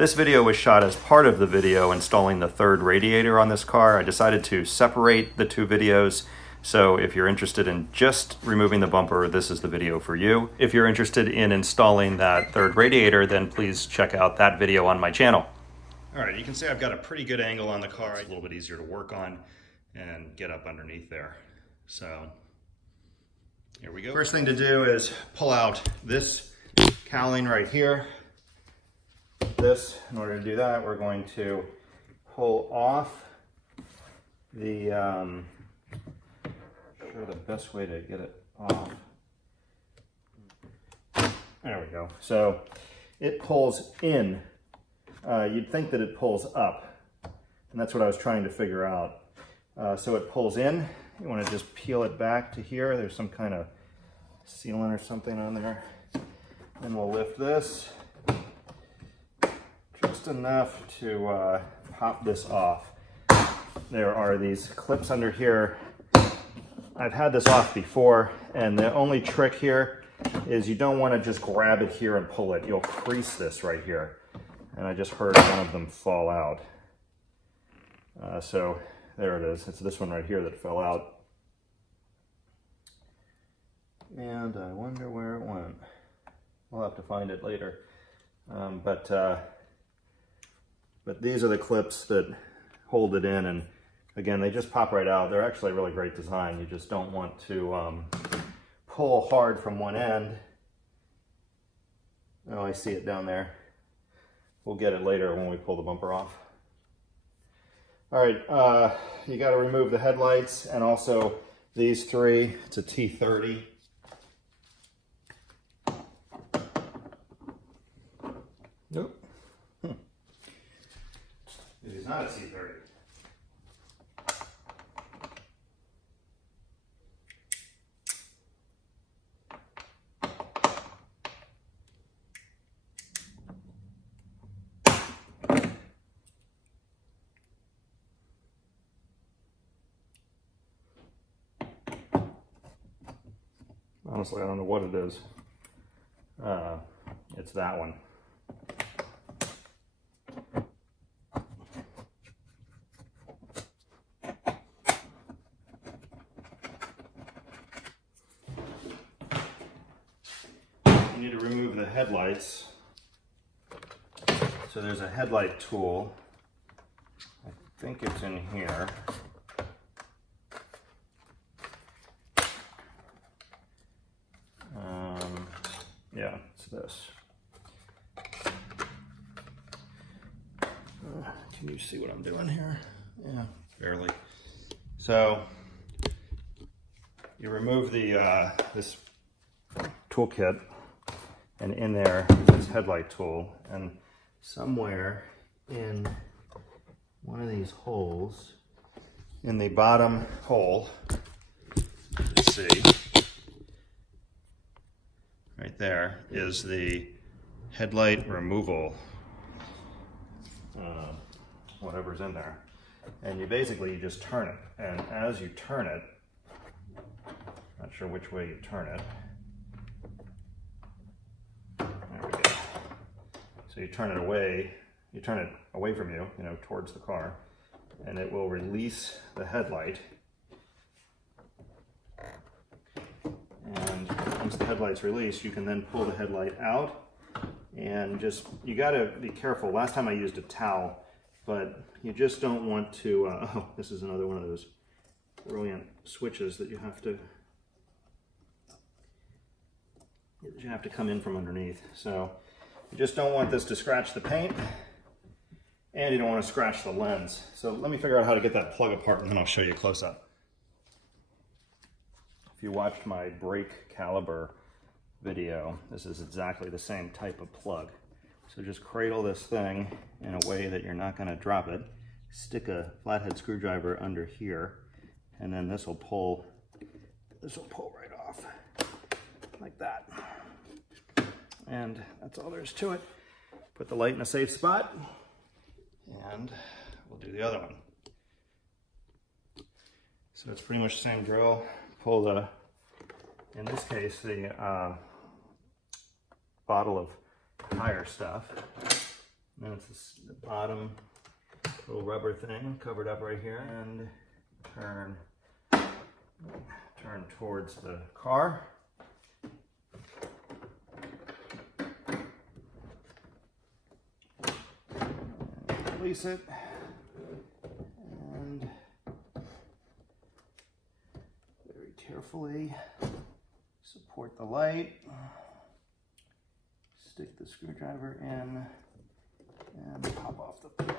This video was shot as part of the video installing the third radiator on this car. I decided to separate the two videos, so if you're interested in just removing the bumper, this is the video for you. If you're interested in installing that third radiator, then please check out that video on my channel. All right, you can see I've got a pretty good angle on the car. It's a little bit easier to work on and get up underneath there. So here we go. First thing to do is pull out this cowling right here. In order to do that, we're going to pull off the, sure the best way to get it off. There we go. So it pulls in. You'd think that it pulls up, and that's what I was trying to figure out. So it pulls in. You want to just peel it back to here. There's some kind of sealant or something on there. Then we'll lift this just enough to pop this off. There are these clips under here. I've had this off before, and the only trick here is you don't want to just grab it here and pull it. You'll crease this right here. And I just heard one of them fall out. So there it is. It's this one right here that fell out. And I wonder where it went. We'll have to find it later. But these are the clips that hold it in, and again, they just pop right out. They're actually a really great design. You just don't want to pull hard from one end. Oh, I see it down there. We'll get it later when we pull the bumper off. All right, you got to remove the headlights and also these three. It's a T30. Nope. It is not a C30. Honestly, I don't know what it is. It's that one. You need to remove the headlights. So there's a headlight tool. I think it's in here. Yeah, it's this. Can you see what I'm doing here? Yeah, barely. So you remove the this toolkit, and in there is this headlight tool, and somewhere in one of these holes, in the bottom hole, let's see, right there is the headlight removal, whatever's in there. And you just turn it. And as you turn it, not sure which way you turn it. There we go. So you turn it away from you, towards the car, and it will release the headlight. And once the headlight's released, you can then pull the headlight out, and you gotta be careful. Last time I used a towel, but you just don't want to, oh, this is another one of those brilliant switches that you have to come in from underneath. So you just don't want this to scratch the paint, and you don't want to scratch the lens. So let me figure out how to get that plug apart, and then I'll show you close up. If you watched my brake caliber video, this is exactly the same type of plug. So just cradle this thing in a way that you're not going to drop it. Stick a flathead screwdriver under here, and then this will pull right off like that. And that's all there is to it. Put the light in a safe spot, and we'll do the other one. So it's pretty much the same drill. Pull the, in this case, the bottle of tire stuff. And then It's the bottom little rubber thing covered up right here, and turn towards the car. Release it, and very carefully support the light. Stick the screwdriver in and pop off the plug.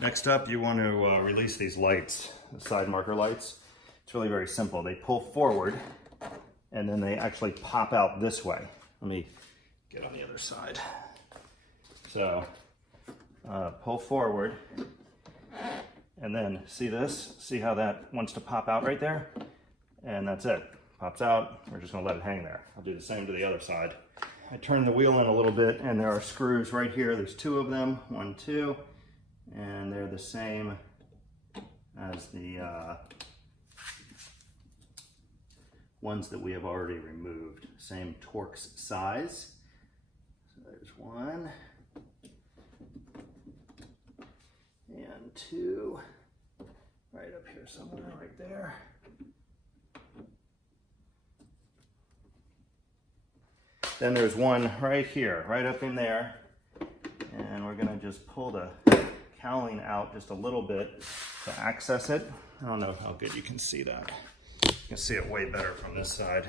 Next up, you want to release these lights, the side marker lights. It's really very simple. They pull forward and then they actually pop out this way. Let me get on the other side. So pull forward, and then see this? See how that wants to pop out right there? And that's it. Pops out. We're just gonna let it hang there. I'll do the same to the other side. I turn the wheel in a little bit, and there are screws right here. There's 2 of them, 1, 2, and they're the same as the ones that we have already removed. Same Torx size. So there's 1 and 2, right up here somewhere, right there. Then there's 1 right here, right up in there, and we're gonna just pull the cowling out just a little bit to access it. I don't know how good you can see that. You can see it way better from this side.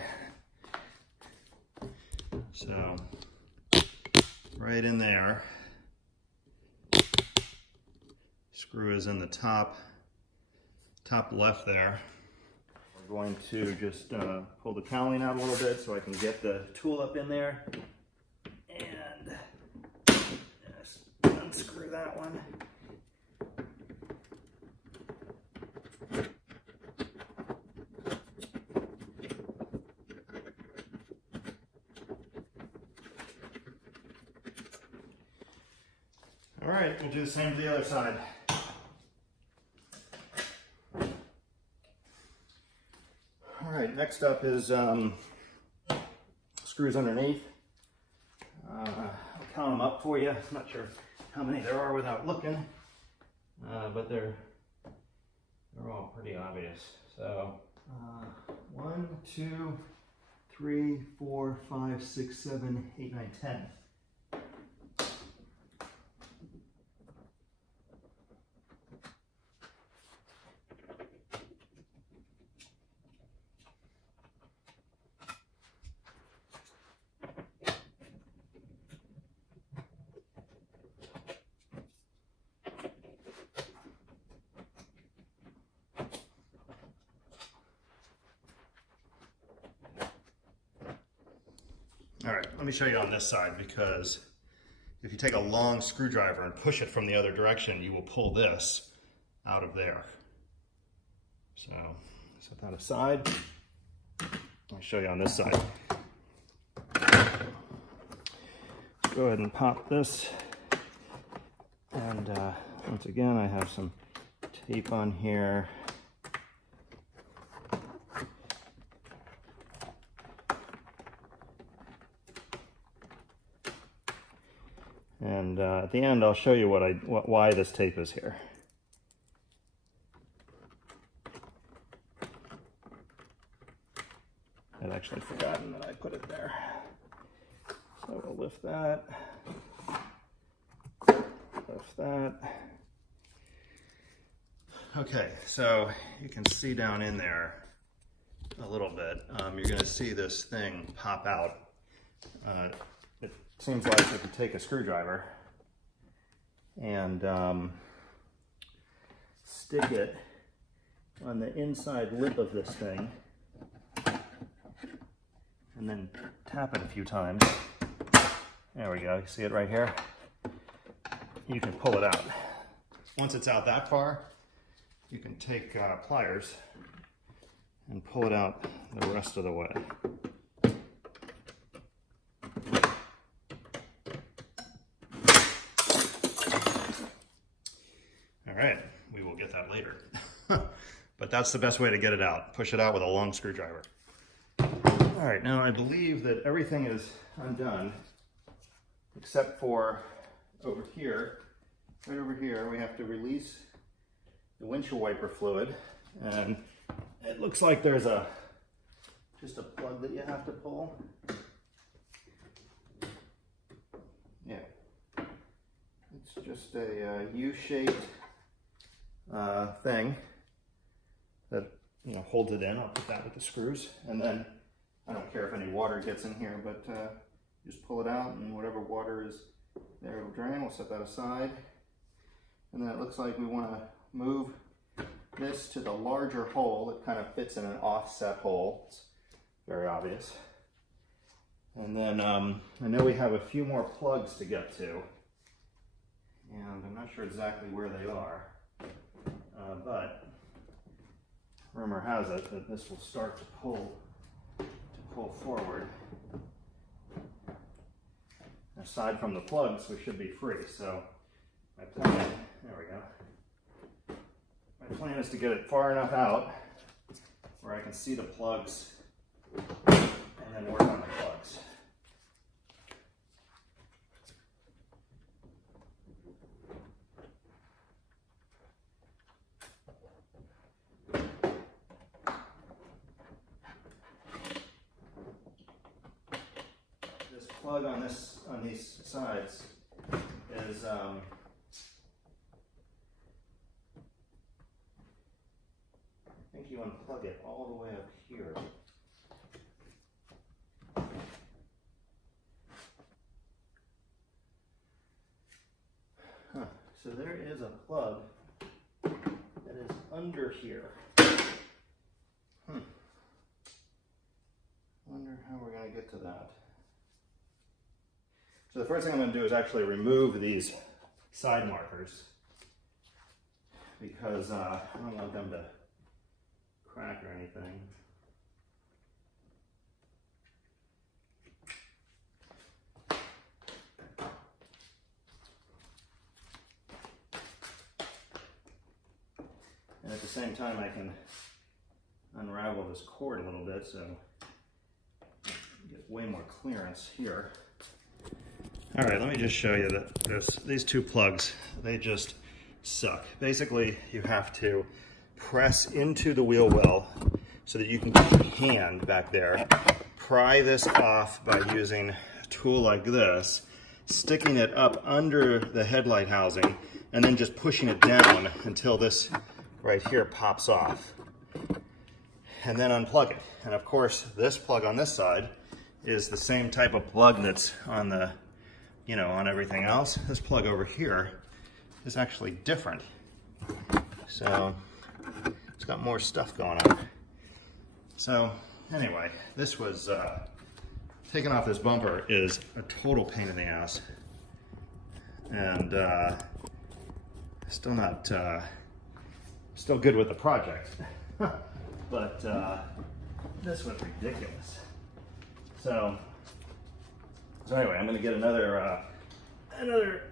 So, right in there. Screw is in the top left there. We're going to just pull the cowling out a little bit so I can get the tool up in there. And just unscrew that one. All right, we'll do the same to the other side. All right, next up is screws underneath. I'll count them up for you. I'm not sure how many there are without looking, but they're all pretty obvious. So 1, 2, 3, 4, 5, 6, 7, 8, 9, 10. All right, let me show you on this side, because if you take a long screwdriver and push it from the other direction, you will pull this out of there. So set that aside. I'll show you on this side. Go ahead and pop this. And once again, I have some tape on here. And at the end, I'll show you why this tape is here. I'd actually forgotten that I put it there. So we'll lift that, lift that. Okay, so you can see down in there a little bit. You're going to see this thing pop out. It seems like if you take a screwdriver and stick it on the inside lip of this thing and then tap it a few times, there we go, you see it right here, you can pull it out. Once it's out that far, you can take pliers and pull it out the rest of the way. All right, we will get that later. But that's the best way to get it out. Push it out with a long screwdriver. All right, now I believe that everything is undone except for over here, right over here, we have to release the windshield wiper fluid, and it looks like there's just a plug that you have to pull. Yeah, it's just a U-shaped thing that holds it in. I'll put that with the screws, and then I don't care if any water gets in here, but just pull it out, and whatever water is there will drain. We'll set that aside, and then it looks like we want to move this to the larger hole. It kind of fits in an offset hole. It's very obvious. And then I know we have a few more plugs to get to, and I'm not sure exactly where they are, but rumor has it that this will start to pull forward. Aside from the plugs, we should be free. So my plan, there we go. My plan is to get it far enough out where I can see the plugs and then work on the plugs. This plug on these sides is I think you unplug it all the way up here. Huh. So there is a plug that is under here. Wonder how we're going to get to that. So the first thing I'm going to do is actually remove these side markers, because I don't want them to crack or anything. And at the same time I can unravel this cord a little bit so I get way more clearance here. All right, let me just show you that these two plugs, they just suck. Basically, you have to press into the wheel well so that you can get your hand back there, pry this off by using a tool like this, sticking it up under the headlight housing, and then just pushing it down until this right here pops off. And then unplug it. And of course, this plug on this side is the same type of plug that's on the on everything else. This plug over here is actually different. So it's got more stuff going on. So anyway, this was, taking off this bumper is a total pain in the ass. And still good with the project. But this was ridiculous. So anyway, I'm going to get another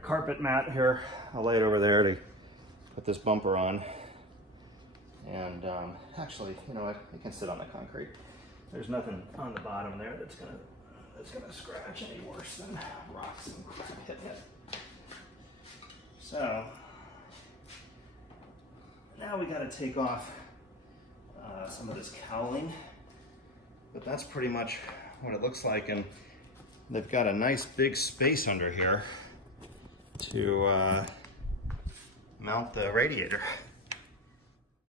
carpet mat here. I'll lay it over there to put this bumper on. And actually, you know what? It can sit on the concrete. There's nothing on the bottom there that's gonna scratch any worse than rocks and crap hitting it. So now we got to take off some of this cowling, but that's pretty much what it looks like. And they've got a nice big space under here to mount the radiator.